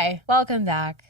Hi, welcome back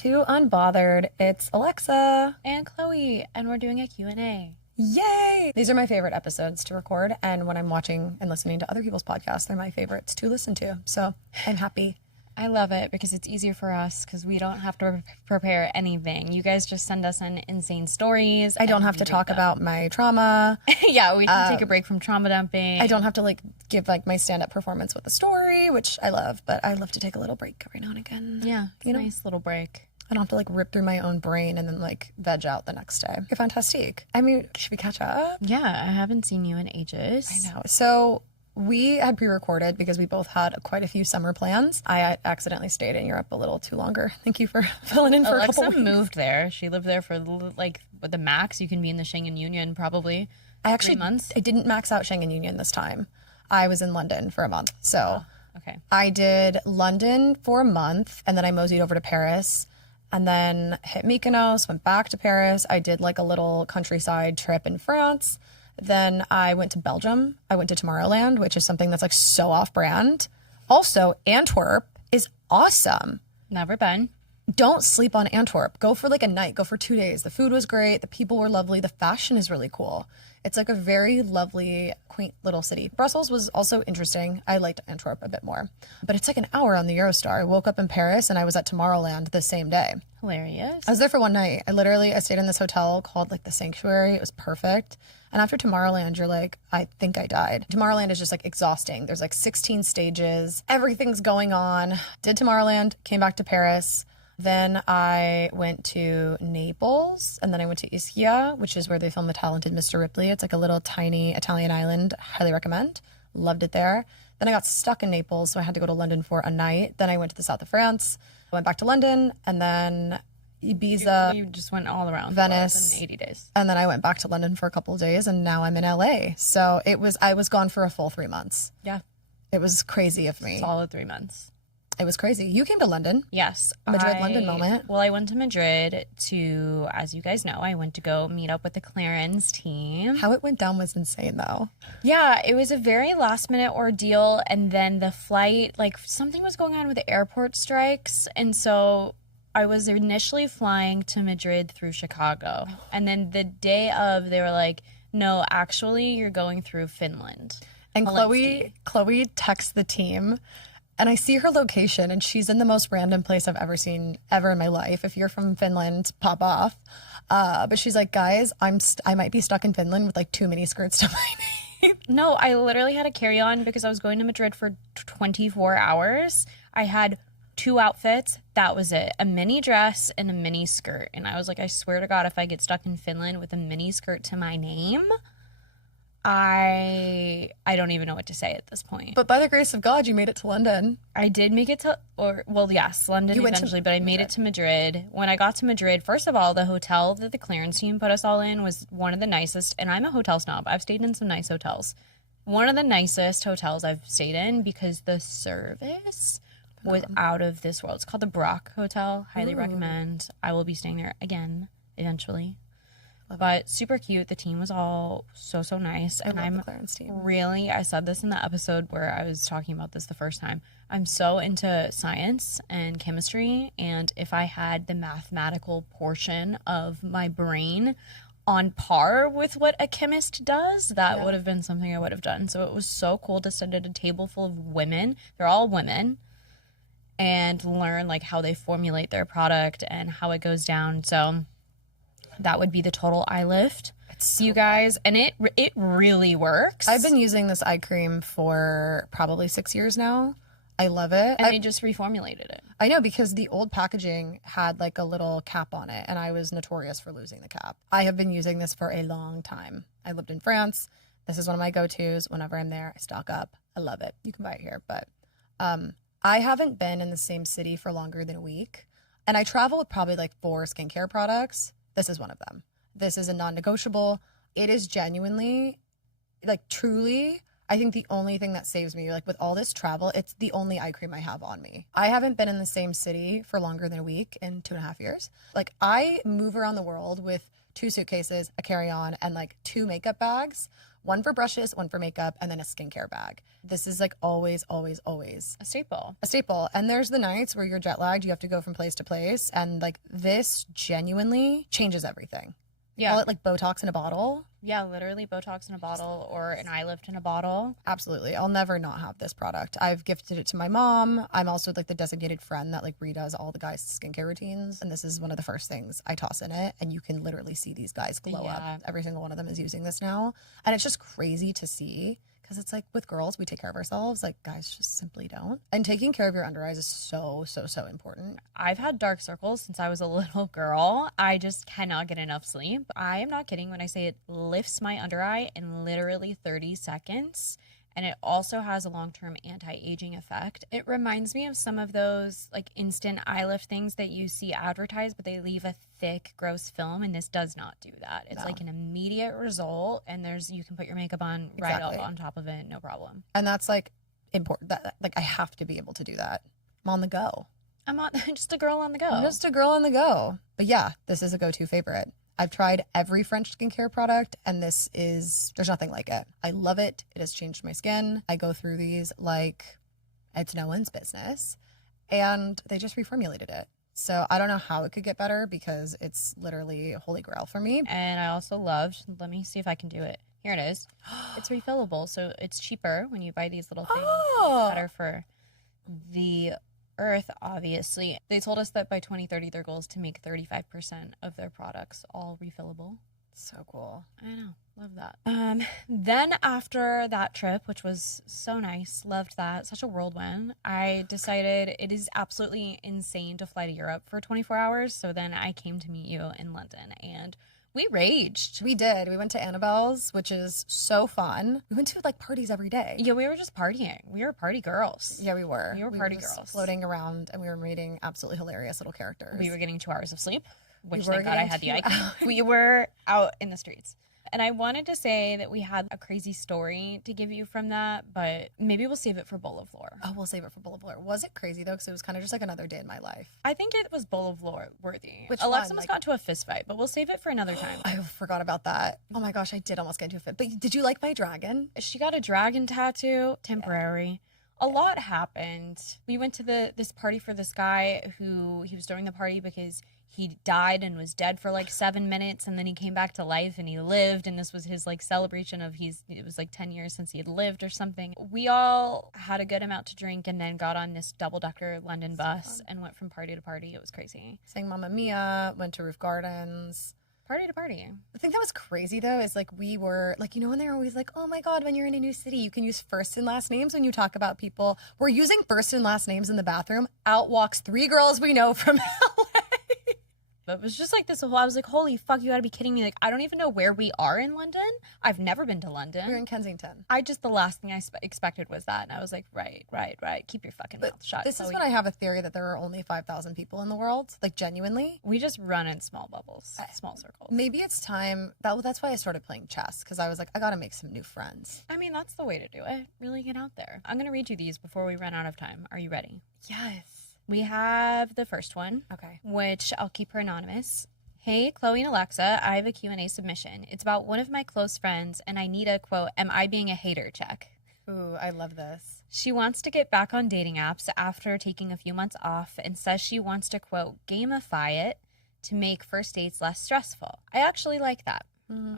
to Unbothered. It's Alexa and Chloe, and we're doing a Q&A. Yay! These are my favorite episodes to record, and when I'm watching and listening to other people's podcasts, they're my favorites to listen to. So I'm happy. I love it because it's easier for us because we don't have to prepare anything. You guys just send us in insane stories. I don't have to talk about my trauma. Yeah, we can take a break from trauma dumping. I don't have to give my stand-up performance with a story, which I love, but I love to take a little break every now and again. Yeah, it's a nice little break. I don't have to rip through my own brain and then veg out the next day. Okay, fantastic. I mean, should we catch up? Yeah, I haven't seen you in ages. I know. So we had pre-recorded because we both had quite a few summer plans. I accidentally stayed in Europe a little too longer. Thank you for filling in for a couple weeks. Alexa moved there. She lived there for with the max you can be in the Schengen Union probably. I actually 3 months. I didn't max out Schengen Union this time. I was in London for a month. So okay. I did London for a month and then I moseyed over to Paris and then hit Mykonos, went back to Paris. I did a little countryside trip in France. Then I went to Belgium. I went to Tomorrowland, which is something that's so off-brand. Also, Antwerp is awesome. Never been. Don't sleep on Antwerp. Go for a night. Go for 2 days. The food was great. The people were lovely. The fashion is really cool. It's a very lovely, quaint little city. Brussels was also interesting. I liked Antwerp a bit more. But it's an hour on the Eurostar. I woke up in Paris and I was at Tomorrowland the same day. Hilarious. I was there for one night. I stayed in this hotel called the Sanctuary. It was perfect. And after Tomorrowland, you're I think I died. Tomorrowland is just exhausting. There's 16 stages. Everything's going on. Did Tomorrowland, came back to Paris. Then I went to Naples, and then I went to Ischia, which is where they filmed The Talented Mr. Ripley. It's a little tiny Italian island. Highly recommend. Loved it there. Then I got stuck in Naples, so I had to go to London for a night. Then I went to the south of France. I went back to London, and then Ibiza. You just went all around Venice. In 80 days. And then I went back to London for a couple of days, and now I'm in LA. So I was gone for a full 3 months. Yeah. It was crazy of me. Solid 3 months. It was crazy. You came to London. Yes. Madrid-London moment. Well, I went to Madrid to, as you guys know, I went to go meet up with the Clarence team. How it went down was insane, though. Yeah, it was a very last-minute ordeal, and then the flight, something was going on with the airport strikes, and so I was initially flying to Madrid through Chicago, and then the day of, they were no, actually, you're going through Finland. And Chloe texts the team, and I see her location, and she's in the most random place I've ever seen ever in my life. If you're from Finland, pop off. But she's guys, I might be stuck in Finland with too many skirts to my name. No, I literally had a carry-on because I was going to Madrid for 24 hours. I had 2 outfits. That was it. A mini dress and a mini skirt. And I was I swear to God, if I get stuck in Finland with a mini skirt to my name, I don't even know what to say at this point. But by the grace of God, you made it to London. I did make it to, yes, London eventually, but I made it to Madrid. When I got to Madrid, first of all, the hotel that the Clarence team put us all in was one of the nicest, and I'm a hotel snob. I've stayed in some nice hotels. One of the nicest hotels I've stayed in because the service was out of this world. It's called the Brock Hotel. Highly recommend. I will be staying there again eventually. But super cute. The team was all so nice. And I'm the Clarence team. Really, I said this in the episode where I was talking about this the first time. I'm so into science and chemistry, and if I had the mathematical portion of my brain on par with what a chemist does, that would have been something I would have done. So it was so cool to sit at a table full of women. They're all women. And learn how they formulate their product and how it goes down. So that would be the total eye lift. You guys, and it really works. I've been using this eye cream for probably 6 years now. I love it. And they just reformulated it. I know, because the old packaging had a little cap on it, and I was notorious for losing the cap. I have been using this for a long time. I lived in France. This is one of my go-tos. Whenever I'm there, I stock up. I love it. You can buy it here, but I haven't been in the same city for longer than a week, and I travel with probably 4 skincare products. This is one of them. This is a non-negotiable. It is genuinely, truly, I think the only thing that saves me, with all this travel, it's the only eye cream I have on me. I haven't been in the same city for longer than a week in 2.5 years. I move around the world with 2 suitcases, a carry-on, and 2 makeup bags, one for brushes, one for makeup, and then a skincare bag. This is like always, always, always A staple. a staple. And there's the nights where you're jet lagged, you have to go from place to place, and like this genuinely changes everything. Yeah. Call it like Botox in a bottle. Yeah, literally Botox in a bottle or an eye lift in a bottle. Absolutely. I'll never not have this product. I've gifted it to my mom. I'm also like the designated friend that like redoes all the guys' skincare routines. And this is one of the first things I toss in it. And you can literally see these guys glow Yeah. up. Every single one of them is using this now. And it's just crazy to see. Because it's like with girls, we take care of ourselves. Like guys just simply don't. And taking care of your under eyes is so, so, so important. I've had dark circles since I was a little girl. I just cannot get enough sleep. I am not kidding when I say it lifts my under eye in literally 30 seconds. And it also has a long-term anti-aging effect. It reminds me of some of those like instant eye lift things that you see advertised, but they leave a thick, gross film, and this does not do that. It's like an immediate result, and you can put your makeup on right up on top of it, no problem. And that's like important. That like I have to be able to do that. I'm on the go. I'm not just a girl on the go. I'm just a girl on the go. But yeah, this is a go-to favorite. I've tried every French skincare product, and there's nothing like it. I love it. It has changed my skin. I go through these like it's no one's business, and they just reformulated it. So I don't know how it could get better because it's literally holy grail for me. And I also loved, let me see if I can do it. Here it is. It's refillable, so it's cheaper when you buy these little things. Oh. It's better for the earth, obviously. They told us that by 2030, their goal is to make 35% of their products all refillable. So cool. I know. Love that. Then after that trip, which was so nice, loved that, such a whirlwind, I decided it is absolutely insane to fly to Europe for 24 hours. So then I came to meet you in London, and we raged. We did. We went to Annabelle's, which is so fun. We went to like parties every day. Yeah, we were just partying. We were party girls. Yeah, we were. We were party girls. Floating around, and we were meeting absolutely hilarious little characters. We were getting 2 hours of sleep, which We were thank God I getting had the 2 icon. We were out in the streets. And I wanted to say that we had a crazy story to give you from that, but maybe we'll save it for Bowl of Lore. Oh, we'll save it for Bowl of Lore. Was it crazy though? Because it was kind of just like another day in my life. I think it was Bowl of Lore worthy. Which Alexa one? almost got into a fist fight, but we'll save it for another time. I forgot about that. Oh my gosh, I did almost get into a fit. But did you like my dragon? She got a dragon tattoo, temporary. A lot happened. We went to this party for this guy who he was throwing the party because he died and was dead for like 7 minutes, and then he came back to life and he lived, and this was his like celebration of it was like 10 years since he had lived or something. We all had a good amount to drink and then got on this double-decker London bus and went from party to party. It was crazy. Sang Mamma Mia, went to Roof Gardens. Party to party. The thing that was crazy though is like we were like, when they're always like, oh my God, when you're in a new city, you can use first and last names when you talk about people. We're using first and last names in the bathroom. Out walks 3 girls we know from LA. But it was just like this. I was like, holy fuck, you gotta be kidding me. Like, I don't even know where we are in London. I've never been to London. We're in Kensington. The last thing I expected was that. And I was like, right. Keep your fucking mouth shut. This is when I have a theory that there are only 5,000 people in the world. Like, genuinely. We just run in small bubbles, small circles. Maybe it's time. That's why I started playing chess. Because I was like, I gotta make some new friends. I mean, that's the way to do it. Really get out there. I'm gonna read you these before we run out of time. Are you ready? Yes. We have the first one. Okay. Which I'll keep her anonymous. Hey, Chloe and Alexa, I have a Q&A submission. It's about one of my close friends, and I need a, quote, am I being a hater check. Ooh, I love this. She wants to get back on dating apps after taking a few months off and says she wants to, quote, gamify it to make first dates less stressful. I actually like that.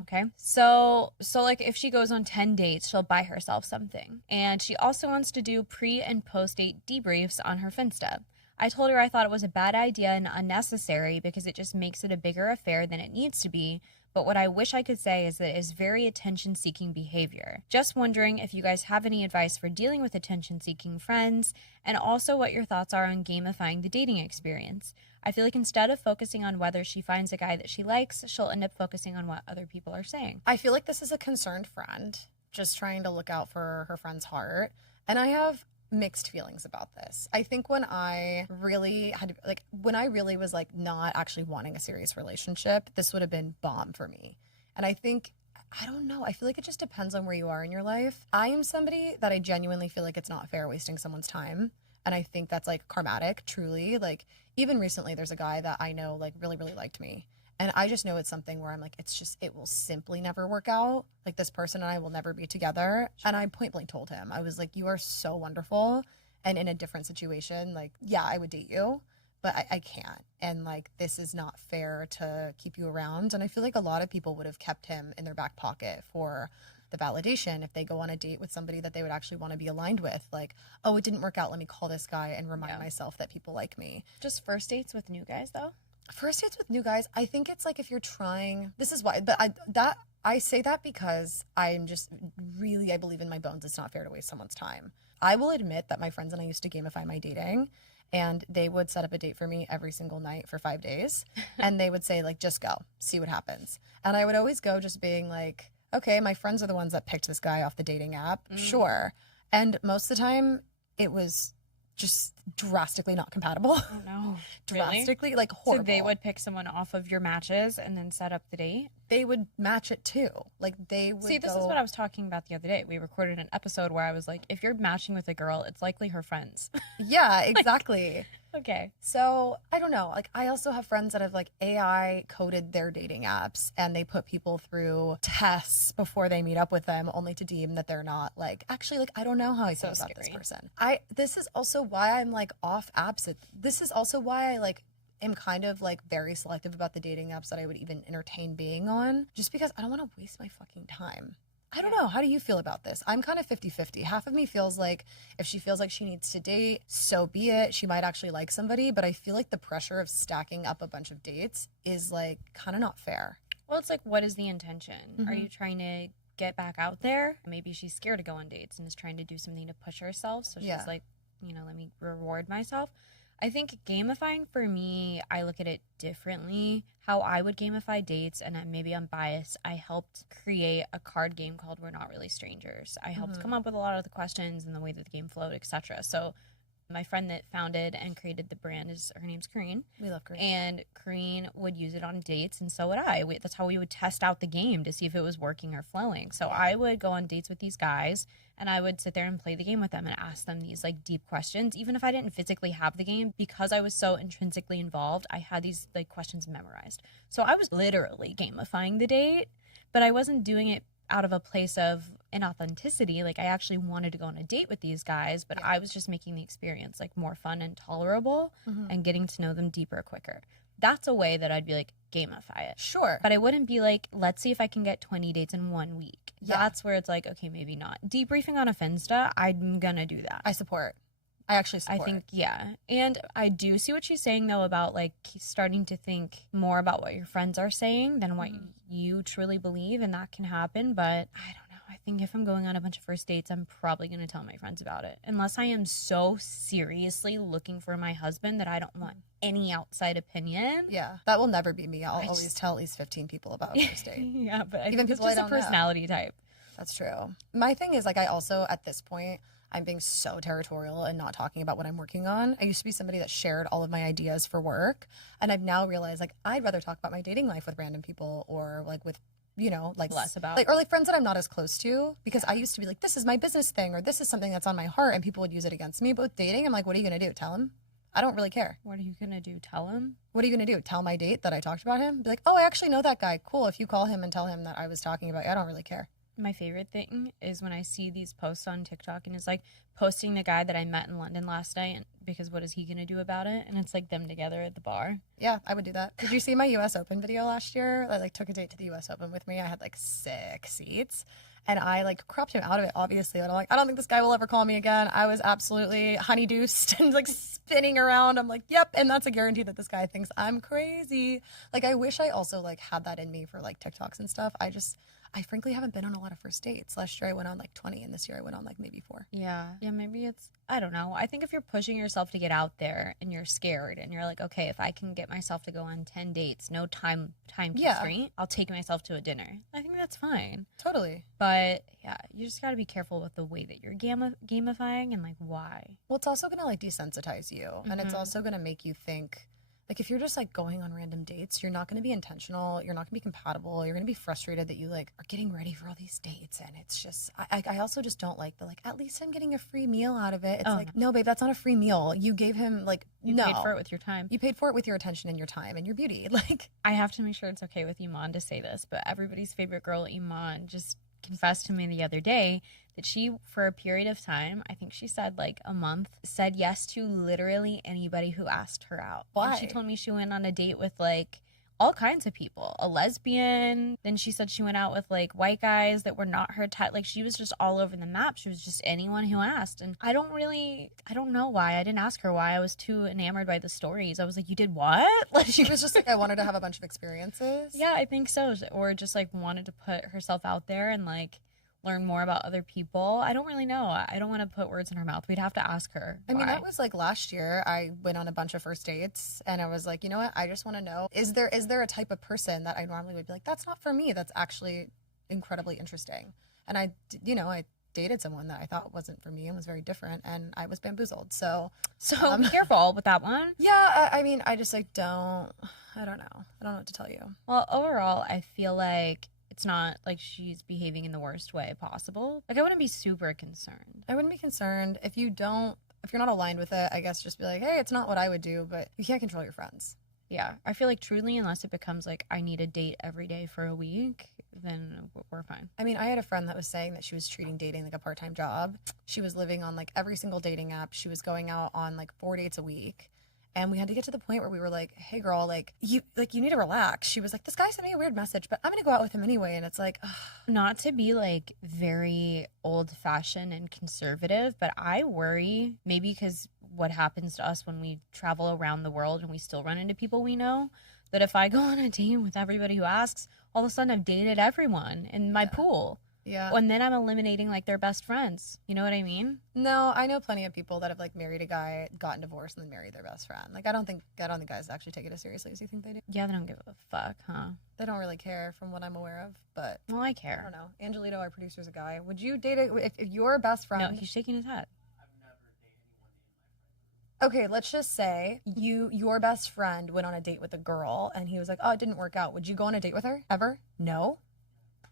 Okay. So like if she goes on 10 dates, she'll buy herself something. And she also wants to do pre and post date debriefs on her Finsta. I told her I thought it was a bad idea and unnecessary because it just makes it a bigger affair than it needs to be. But what I wish I could say is that it is very attention-seeking behavior. Just wondering if you guys have any advice for dealing with attention-seeking friends, and also what your thoughts are on gamifying the dating experience. I feel like instead of focusing on whether she finds a guy that she likes, she'll end up focusing on what other people are saying. I feel like this is a concerned friend just trying to look out for her friend's heart. And I have mixed feelings about this. I think when I really was like not actually wanting a serious relationship, this would have been bomb for me. And I don't know. I feel like it just depends on where you are in your life. I am somebody that I genuinely feel like it's not fair wasting someone's time. And I think that's like karmatic, truly. Like even recently there's a guy that I know like really, really liked me. And I just know it's something where I'm like, it will simply never work out. Like, this person and I will never be together. And I point blank told him, I was like, you are so wonderful. And in a different situation, like, yeah, I would date you, but I can't. And like, this is not fair to keep you around. And I feel like a lot of people would have kept him in their back pocket for the validation if they go on a date with somebody that they would actually want to be aligned with. Like, oh, it didn't work out. Let me call this guy and remind myself that people like me. Just first dates with new guys, though? First dates with new guys, I think it's like if you're trying, this is why, but I say that because I'm just really, I believe in my bones, it's not fair to waste someone's time. I will admit that my friends and I used to gamify my dating, and they would set up a date for me every single night for 5 days. And they would say, like, just go, see what happens. And I would always go just being like, okay, my friends are the ones that picked this guy off the dating app. Sure. And most of the time it was just drastically not compatible. Oh no. Drastically, really? Like horrible. So they would pick someone off of your matches and then set up the date? They would match it too. Like, they would See, this is what I was talking about the other day. We recorded an episode where I was like, if you're matching with a girl, it's likely her friends. Yeah, exactly. Okay. So I don't know. Like, I also have friends that have like AI coded their dating apps, and they put people through tests before they meet up with them, only to deem that they're not like, actually, like, I don't know how I feel about this person. This is also why I'm like off apps. This is also why I like am kind of like very selective about the dating apps that I would even entertain being on, just because I don't want to waste my fucking time. I don't know. How do you feel about this? I'm kind of 50-50. Half of me feels like if she feels like she needs to date, so be it. She might actually like somebody, but I feel like the pressure of stacking up a bunch of dates is like kind of not fair. Well, it's like, what is the intention? Are you trying to get back out there? Maybe she's scared to go on dates and is trying to do something to push herself. So she's like, let me reward myself. I think gamifying for me, I look at it differently. How I would gamify dates, and maybe I'm biased, I helped create a card game called We're Not Really Strangers. I helped come up with a lot of the questions and the way that the game flowed, etc. So my friend that founded and created the brand, her name's Kareen. We love Kareen. And Kareen would use it on dates, and so would I. That's how we would test out the game to see if it was working or flowing. So I would go on dates with these guys, and I would sit there and play the game with them and ask them these like deep questions. Even if I didn't physically have the game, because I was so intrinsically involved, I had these like questions memorized. So I was literally gamifying the date, but I wasn't doing it out of a place of inauthenticity. Like, I actually wanted to go on a date with these guys, but I was just making the experience like more fun and tolerable and getting to know them deeper quicker. That's a way that I'd be like, gamify it. Sure. But I wouldn't be like, let's see if I can get 20 dates in 1 week. Yeah. That's where it's like, okay, maybe not. Debriefing on a Finsta, I'm gonna do that. I support. I actually support. I think, yeah. And I do see what she's saying, though, about like starting to think more about what your friends are saying than what you truly believe, and that can happen. But I don't know. I think if I'm going on a bunch of first dates, I'm probably going to tell my friends about it. Unless I am so seriously looking for my husband that I don't want any outside opinion. Yeah, that will never be me. I'll always tell at least 15 people about a first date. Yeah, but I even think people it's I just don't a personality type. That's true. My thing is, like, I also, at this point, I'm being so territorial and not talking about what I'm working on. I used to be somebody that shared all of my ideas for work. And I've now realized, like, I'd rather talk about my dating life with random people, or like with, like less about, like, or like friends that I'm not as close to, because I used to be like, this is my business thing, or this is something that's on my heart, and people would use it against me. But with dating, I'm like, what are you going to do? Tell him? I don't really care. What are you going to do? Tell him? What are you going to do? Tell my date that I talked about him? Be like, oh, I actually know that guy. Cool. If you call him and tell him that I was talking about you, I don't really care. My favorite thing is when I see these posts on TikTok, and it's like posting the guy that I met in London last night, because what is he going to do about it? And it's like them together at the bar. Yeah, I would do that. Did you see my US Open video last year? I like took a date to the US Open with me. I had like 6 seats, and I like cropped him out of it, obviously. And I'm like, I don't think this guy will ever call me again. I was absolutely honeydeused and like spinning around. I'm like, yep. And that's a guarantee that this guy thinks I'm crazy. Like, I wish I also like had that in me for like TikToks and stuff. I frankly haven't been on a lot of first dates. Last year I went on like 20, and this year I went on like maybe 4. Yeah, maybe it's, I don't know. I think if you're pushing yourself to get out there and you're scared and you're like, okay, if I can get myself to go on 10 dates, no time constraint, I'll take myself to a dinner. I think that's fine. Totally. But yeah, you just got to be careful with the way that you're gamifying and like why. Well, it's also going to like desensitize you, and it's also going to make you think Like, if you're just like going on random dates, you're not going to be intentional. You're not going to be compatible. You're going to be frustrated that you like are getting ready for all these dates. And it's just, I also just don't like the, like, at least I'm getting a free meal out of it. It's like, no, babe, that's not a free meal. You gave him, like, you paid for it with your time. You paid for it with your attention and your time and your beauty. Like, I have to make sure it's okay with Iman to say this, but everybody's favorite girl, Iman, just confessed to me the other day that she, for a period of time, I think she said like a month, said yes to literally anybody who asked her out. Why? And she told me she went on a date with like all kinds of people, a lesbian. Then she said she went out with like white guys that were not her type. Like, she was just all over the map. She was just anyone who asked. And I don't know why. I didn't ask her why. I was too enamored by the stories. I was like, you did what? Like, she was just like, I wanted to have a bunch of experiences. Yeah, I think so. Or just like wanted to put herself out there and like learn more about other people. I don't really know. I don't want to put words in her mouth. We'd have to ask her. I mean, that was like last year. I went on a bunch of first dates and I was like, you know what? I just want to know, is there a type of person that I normally would be like, that's not for me. That's actually incredibly interesting. And I dated someone that I thought wasn't for me and was very different, and I was bamboozled. So careful with that one. Yeah, I mean, I just like I don't know what to tell you. Well, overall, I feel like it's not like she's behaving in the worst way possible. Like, I wouldn't be super concerned. I wouldn't be concerned if you're not aligned with it. I guess just be like, hey, it's not what I would do, but you can't control your friends. Yeah, I feel like truly, unless it becomes like I need a date every day for a week, then we're fine. I mean, I had a friend that was saying that she was treating dating like a part-time job. She was living on like every single dating app. She was going out on like 4 dates a week. And we had to get to the point where we were like, hey, girl, you need to relax. She was like, this guy sent me a weird message, but I'm going to go out with him anyway. And it's like, ugh. Not to be like very old fashioned and conservative, but I worry, maybe because what happens to us when we travel around the world and we still run into people we know, that if I go on a date with everybody who asks, all of a sudden I've dated everyone in my pool. Yeah. And then I'm eliminating like their best friends. You know what I mean? No, I know plenty of people that have like married a guy, gotten divorced, and then married their best friend. Like, I don't think guys actually take it as seriously as you think they do. Yeah, they don't give a fuck, huh? They don't really care, from what I'm aware of. But well, I care. I don't know. Angelito, our producer's a guy. Would you date if your best friend? No, he's shaking his head. Okay, let's just say your best friend went on a date with a girl, and he was like, "Oh, it didn't work out." Would you go on a date with her ever? No.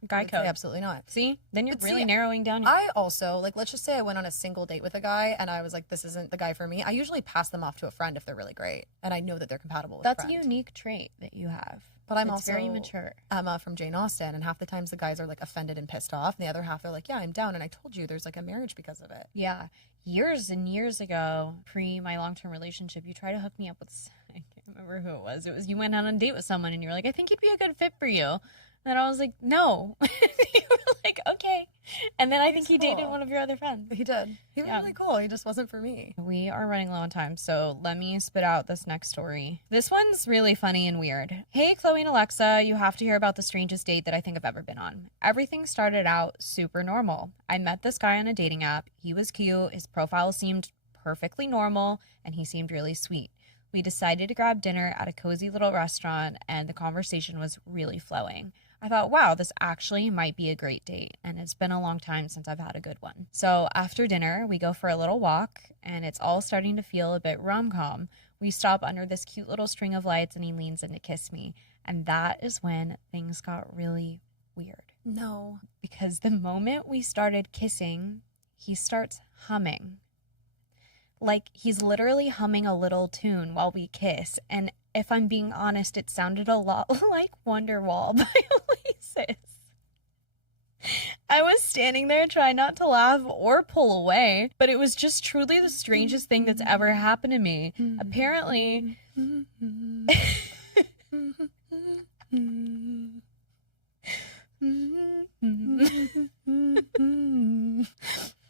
Guy code. Absolutely not. See? Then you're really narrowing down. I also, like, let's just say I went on a single date with a guy and I was like, this isn't the guy for me. I usually pass them off to a friend if they're really great and I know that they're compatible with That's a unique trait that you have. But I'm also very mature. Emma from Jane Austen, and half the times the guys are like offended and pissed off, and the other half they're like, yeah, I'm down, and I told you there's like a marriage because of it. Yeah. Years and years ago, pre my long-term relationship, you tried to hook me up with, I can't remember who it was. It was, you went on a date with someone and you were like, I think he'd be a good fit for you. And I was like, no. You were like, okay. And then I think he dated one of your other friends. He did. He was really cool. He just wasn't for me. We are running low on time, so let me spit out this next story. This one's really funny and weird. Hey, Chloe and Alexa, you have to hear about the strangest date that I think I've ever been on. Everything started out super normal. I met this guy on a dating app. He was cute. His profile seemed perfectly normal, and he seemed really sweet. We decided to grab dinner at a cozy little restaurant, and the conversation was really flowing. I thought, wow, this actually might be a great date, and it's been a long time since I've had a good one. So after dinner, we go for a little walk, and it's all starting to feel a bit rom-com. We stop under this cute little string of lights, and he leans in to kiss me, and that is when things got really weird. No. Because the moment we started kissing, he starts humming. Like, he's literally humming a little tune while we kiss, and if I'm being honest, it sounded a lot like Wonderwall by Oasis. I was standing there trying not to laugh or pull away, but it was just truly the strangest thing that's ever happened to me. Apparently...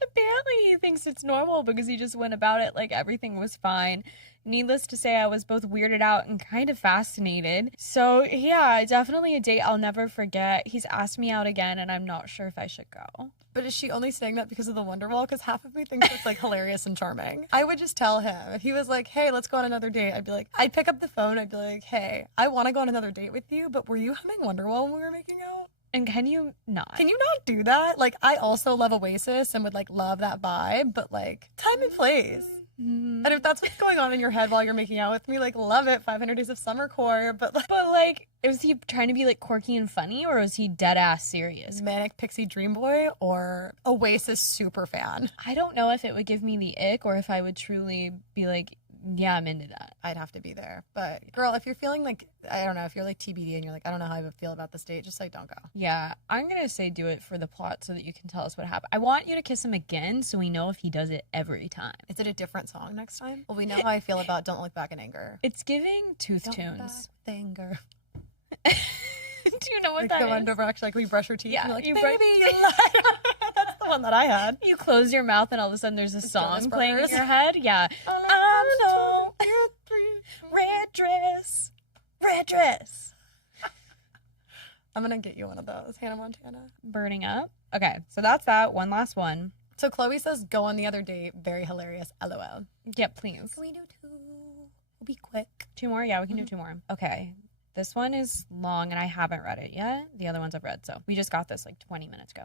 Apparently he thinks it's normal because he just went about it like everything was fine. Needless to say, I was both weirded out and kind of fascinated. So yeah, definitely a date I'll never forget. He's asked me out again and I'm not sure if I should go. But is she only saying that because of the Wonderwall? Because half of me thinks it's like hilarious and charming. I would just tell him. If he was like, hey, let's go on another date, I'd be like, I'd pick up the phone. I'd be like, hey, I want to go on another date with you, but were you humming Wonderwall when we were making out? And can you not? Can you not do that? Like, I also love Oasis and would like love that vibe, but like time and place. And if that's what's going on in your head while you're making out with me, like, love it, 500 Days of Summer core, but like, was he trying to be like quirky and funny, or was he dead ass serious? Manic Pixie Dream Boy or Oasis super fan? I don't know if it would give me the ick or if I would truly be like, yeah, I'm into that. I'd have to be there. But girl, if you're feeling like, I don't know, if you're like TBD and you're like, I don't know how I would feel about this date, just like, don't go. Yeah, I'm gonna say do it for the plot so that you can tell us what happened. I want you to kiss him again so we know if he does it every time. Is it a different song next time? Well, we know how I feel about Don't Look Back in Anger. It's giving Tooth Don't Tunes. Look Back with anger. Do you know what Like that the is? one where actually like we brush our teeth. Yeah, And you're like, you baby, that's the one that I had. You close your mouth and all of a sudden there's a Jonas song playing in Brothers. your head. Yeah. I'm so red dress, red dress. I'm gonna get you one of those, Hannah Montana. Burning up. Okay, so that's that. One last one. So Chloe says, go on the other date. Very hilarious. LOL. Yep, please. Can we do 2? We'll be quick. 2 more? Yeah, we can do 2 more. Okay. This one is long and I haven't read it yet. The other ones I've read, so we just got this like 20 minutes ago.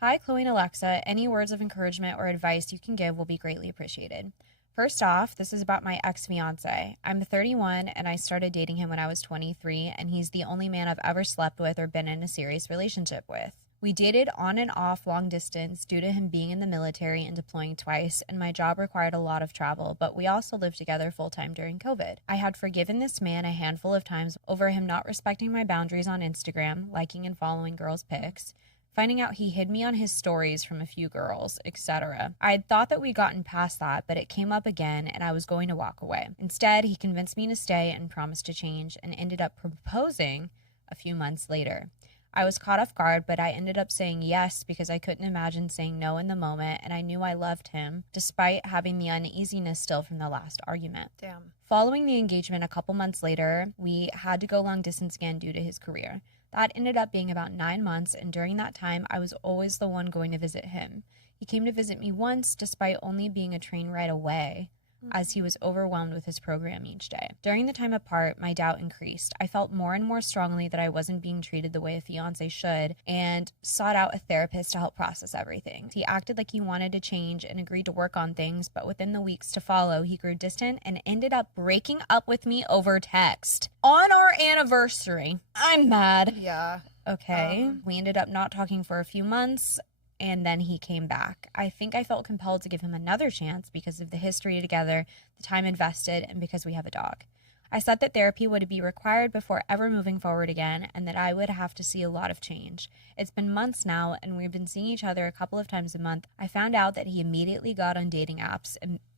Hi, Chloe and Alexa. Any words of encouragement or advice you can give will be greatly appreciated. First off, this is about my ex-fiance. I'm 31 and I started dating him when I was 23, and he's the only man I've ever slept with or been in a serious relationship with. We dated on and off long distance due to him being in the military and deploying twice, and my job required a lot of travel, but we also lived together full-time during COVID. I had forgiven this man a handful of times over him not respecting my boundaries on Instagram, liking and following girls' pics, finding out he hid me on his stories from a few girls, etc. I had thought that we'd gotten past that, but it came up again and I was going to walk away. Instead, he convinced me to stay and promised to change, and ended up proposing a few months later. I was caught off guard, but I ended up saying yes because I couldn't imagine saying no in the moment, and I knew I loved him, despite having the uneasiness still from the last argument. Damn. Following the engagement a couple months later, we had to go long distance again due to his career. That ended up being about 9 months, and during that time, I was always the one going to visit him. He came to visit me once, despite only being a train ride away, as he was overwhelmed with his program each day. During the time apart, my doubt increased. I felt more and more strongly that I wasn't being treated the way a fiancé should, and sought out a therapist to help process everything. He acted like he wanted to change and agreed to work on things, but within the weeks to follow, he grew distant and ended up breaking up with me over text. On our anniversary. I'm mad. Yeah. Okay. We ended up not talking for a few months, and then he came back. I think I felt compelled to give him another chance because of the history together, the time invested, and because we have a dog. I said that therapy would be required before ever moving forward again, and that I would have to see a lot of change. It's been months now, and we've been seeing each other a couple of times a month. I found out that he immediately got on dating apps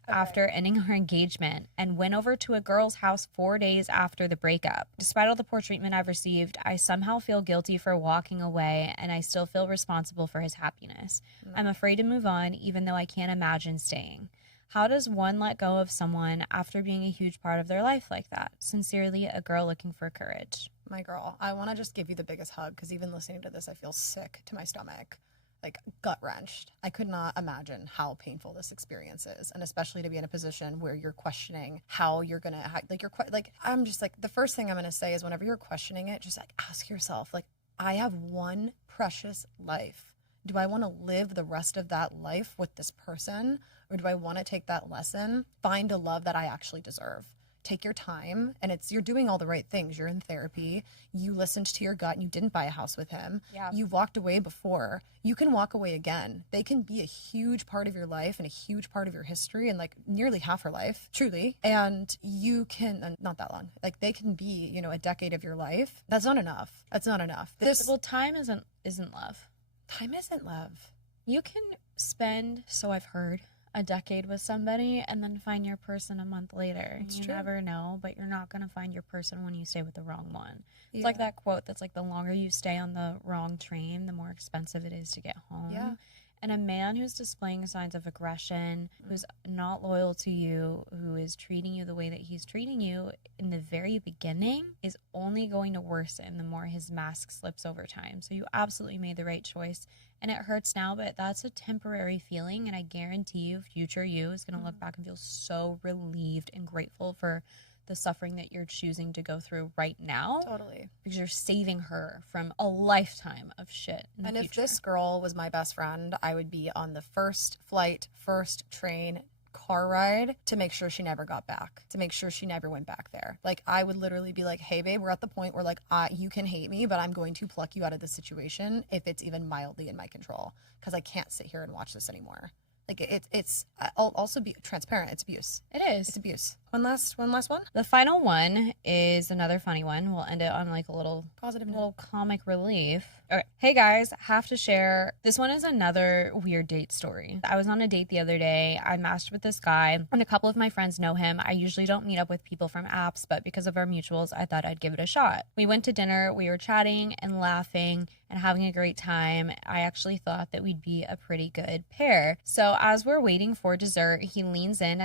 after ending our engagement and went over to a girl's house 4 days after the breakup. Despite all the poor treatment I've received, I somehow feel guilty for walking away, and I still feel responsible for his happiness. I'm afraid to move on, even though I can't imagine staying. How does one let go of someone after being a huge part of their life like that? Sincerely, a girl looking for courage. My girl, I want to just give you the biggest hug, because even listening to this, I feel sick to my stomach. Like, gut-wrenched. I could not imagine how painful this experience is, and especially to be in a position where you're questioning how you're gonna, I'm just like, the first thing I'm gonna say is whenever you're questioning it, just like ask yourself, like, I have one precious life. Do I want to live the rest of that life with this person, or do I want to take that lesson, find a love that I actually deserve? Take your time, and you're doing all the right things. You're in therapy. You listened to your gut, and you didn't buy a house with him. Yeah. You walked away before. You can walk away again. They can be a huge part of your life and a huge part of your history, and like nearly half her life, truly. And you can, and not that long, like they can be, a decade of your life. That's not enough. That's not enough. Well, time isn't love. Time isn't love. You can spend, so I've heard, a decade with somebody and then find your person a month later. It's you true. never know, but you're not going to find your person when you stay with the wrong one. It's Yeah. like that quote that's like, the longer you stay on the wrong train, the more expensive it is to get home. Yeah. And a man who's displaying signs of aggression, who's not loyal to you, who is treating you the way that he's treating you in the very beginning, is only going to worsen the more his mask slips over time. So you absolutely made the right choice. And it hurts now, but that's a temporary feeling. And I guarantee you, future you is going to look back and feel so relieved and grateful for the suffering that you're choosing to go through right now. Totally. Because you're saving her from a lifetime of shit in the And if future. this girl was my best friend, I would be on the first flight, first train, car ride to make sure she never got back, to make sure she never went back there. Like, I would literally be like, hey, babe, we're at the point where, like, you can hate me, but I'm going to pluck you out of this situation if it's even mildly in my control, because I can't sit here and watch this anymore. Like, I'll also be transparent. It's abuse. It is. It's abuse. One last one. The final one is another funny one. We'll end it on like a little Positive note. little comic relief. All right. Hey guys, have to share. This one is another weird date story. I was on a date the other day. I matched with this guy, and a couple of my friends know him. I usually don't meet up with people from apps, but because of our mutuals, I thought I'd give it a shot. We went to dinner. We were chatting and laughing and having a great time. I actually thought that we'd be a pretty good pair. So as we're waiting for dessert, he leans in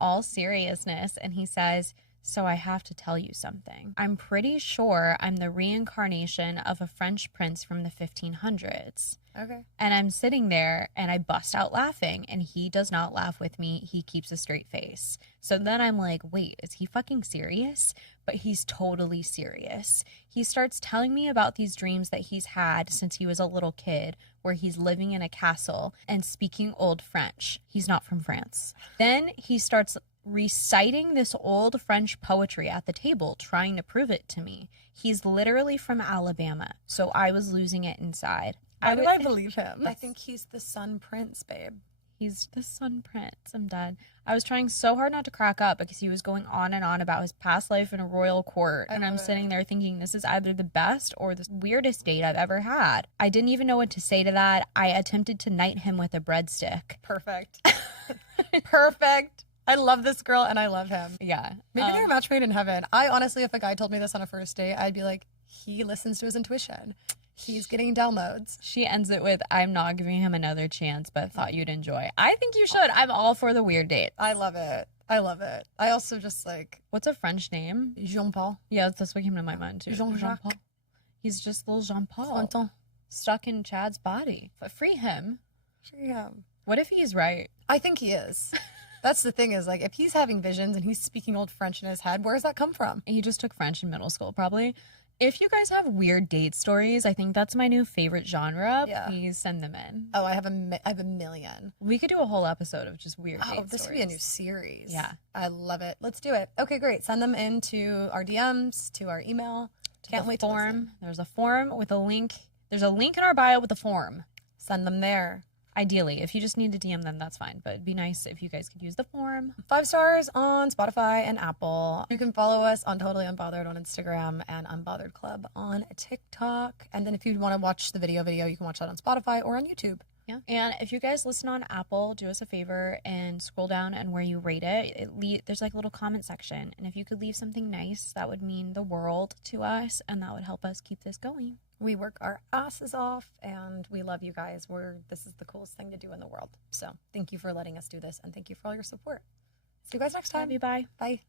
all seriousness and he says, so I have to tell you something. I'm pretty sure I'm the reincarnation of a French prince from the 1500s. Okay. And I'm sitting there and I bust out laughing and he does not laugh with me. He keeps a straight face. So then I'm like, wait, is he fucking serious? But he's totally serious. He starts telling me about these dreams that he's had since he was a little kid, where he's living in a castle and speaking old French. He's not from France. Then he starts reciting this old French poetry at the table, trying to prove it to me. He's literally from Alabama, so I was losing it inside. Why do I believe him? I think he's the Sun Prince, babe. He's the Sun Prince. I'm dead. I was trying so hard not to crack up because he was going on and on about his past life in a royal court. And I'm sitting there thinking this is either the best or the weirdest date I've ever had. I didn't even know what to say to that. I attempted to knight him with a breadstick. Perfect. Perfect. I love this girl and I love him. Yeah. Maybe they're a match made in heaven. I honestly, if a guy told me this on a first date, I'd be like, he listens to his intuition. He's getting downloads. She ends it with, I'm not giving him another chance, but thought you'd enjoy. I think you should. I'm all for the weird date. I love it. I love it. I also just like... What's a French name? Jean-Paul. Yeah, that's what came to my mind too. Jean-Jacques. Jean-Paul. He's just little Jean-Paul. Fronton. Stuck in Chad's body. But free him. Free him. What if he's right? I think he is. That's the thing is, like, if he's having visions and he's speaking old French in his head, where does that come from? He just took French in middle school, probably. If you guys have weird date stories, I think that's my new favorite genre. Yeah. Please send them in. Oh, I have a million. We could do a whole episode of just weird date stories. This would be a new series. Yeah. I love it. Let's do it. Okay, great. Send them into our DMs, to our email. Can't wait to listen. There's a form with a link. There's a link in our bio with a form. Send them there. Ideally, if you just need to DM them, that's fine. But it'd be nice if you guys could use the form. 5 stars on Spotify and Apple. You can follow us on Totally Unbothered on Instagram and Unbothered Club on TikTok. And then if you want to watch the video, you can watch that on Spotify or on YouTube. Yeah. And if you guys listen on Apple, do us a favor and scroll down, and where you rate it, there's like a little comment section. And if you could leave something nice, that would mean the world to us, and that would help us keep this going. We work our asses off, and we love you guys. This is the coolest thing to do in the world. So thank you for letting us do this, and thank you for all your support. See you guys next time. Love you. Bye. Bye.